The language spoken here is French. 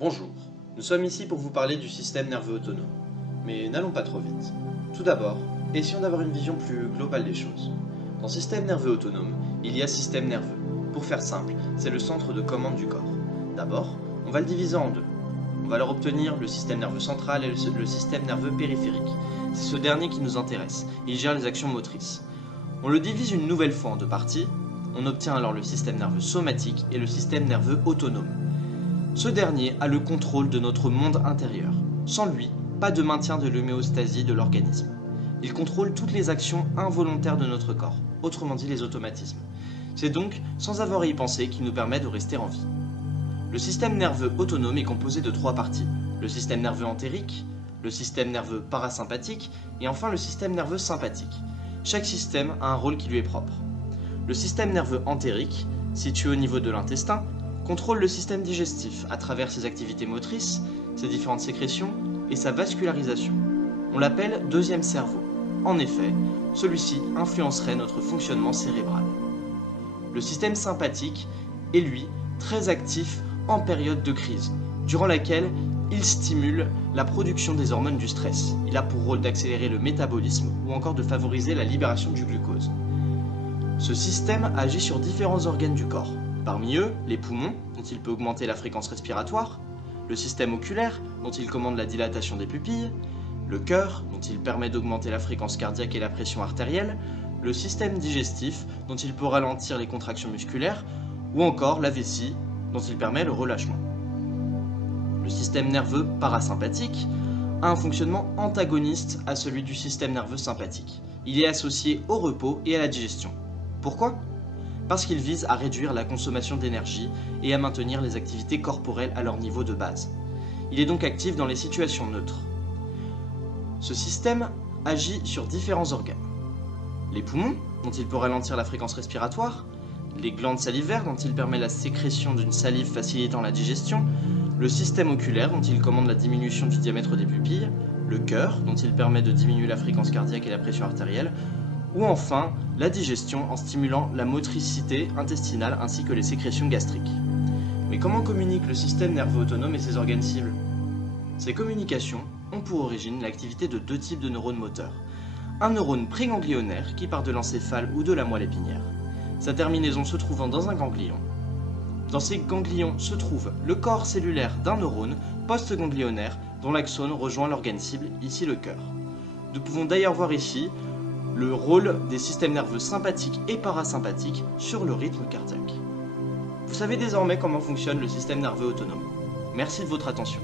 Bonjour, nous sommes ici pour vous parler du système nerveux autonome. Mais n'allons pas trop vite. Tout d'abord, essayons d'avoir une vision plus globale des choses. Dans système nerveux autonome, il y a système nerveux. Pour faire simple, c'est le centre de commande du corps. D'abord, on va le diviser en deux. On va alors obtenir le système nerveux central et le système nerveux périphérique. C'est ce dernier qui nous intéresse, il gère les actions motrices. On le divise une nouvelle fois en deux parties. On obtient alors le système nerveux somatique et le système nerveux autonome. Ce dernier a le contrôle de notre monde intérieur. Sans lui, pas de maintien de l'homéostasie de l'organisme. Il contrôle toutes les actions involontaires de notre corps, autrement dit les automatismes. C'est donc sans avoir à y penser qu'il nous permet de rester en vie. Le système nerveux autonome est composé de trois parties. Le système nerveux entérique, le système nerveux parasympathique et enfin le système nerveux sympathique. Chaque système a un rôle qui lui est propre. Le système nerveux entérique, situé au niveau de l'intestin, contrôle le système digestif à travers ses activités motrices, ses différentes sécrétions et sa vascularisation. On l'appelle deuxième cerveau. En effet, celui-ci influencerait notre fonctionnement cérébral. Le système sympathique est lui très actif en période de crise, durant laquelle il stimule la production des hormones du stress. Il a pour rôle d'accélérer le métabolisme ou encore de favoriser la libération du glucose. Ce système agit sur différents organes du corps. Parmi eux, les poumons, dont il peut augmenter la fréquence respiratoire, le système oculaire, dont il commande la dilatation des pupilles, le cœur, dont il permet d'augmenter la fréquence cardiaque et la pression artérielle, le système digestif, dont il peut ralentir les contractions musculaires, ou encore la vessie, dont il permet le relâchement. Le système nerveux parasympathique a un fonctionnement antagoniste à celui du système nerveux sympathique. Il est associé au repos et à la digestion. Pourquoi ? Parce qu'il vise à réduire la consommation d'énergie et à maintenir les activités corporelles à leur niveau de base. Il est donc actif dans les situations neutres. Ce système agit sur différents organes. Les poumons, dont il peut ralentir la fréquence respiratoire, les glandes salivaires, dont il permet la sécrétion d'une salive facilitant la digestion, le système oculaire, dont il commande la diminution du diamètre des pupilles, le cœur, dont il permet de diminuer la fréquence cardiaque et la pression artérielle, ou enfin la digestion en stimulant la motricité intestinale ainsi que les sécrétions gastriques. Mais comment communique le système nerveux autonome et ses organes cibles ? Ces communications ont pour origine l'activité de deux types de neurones moteurs. Un neurone préganglionnaire qui part de l'encéphale ou de la moelle épinière, sa terminaison se trouvant dans un ganglion. Dans ces ganglions se trouve le corps cellulaire d'un neurone postganglionnaire dont l'axone rejoint l'organe cible, ici le cœur. Nous pouvons d'ailleurs voir ici le rôle des systèmes nerveux sympathiques et parasympathiques sur le rythme cardiaque. Vous savez désormais comment fonctionne le système nerveux autonome. Merci de votre attention.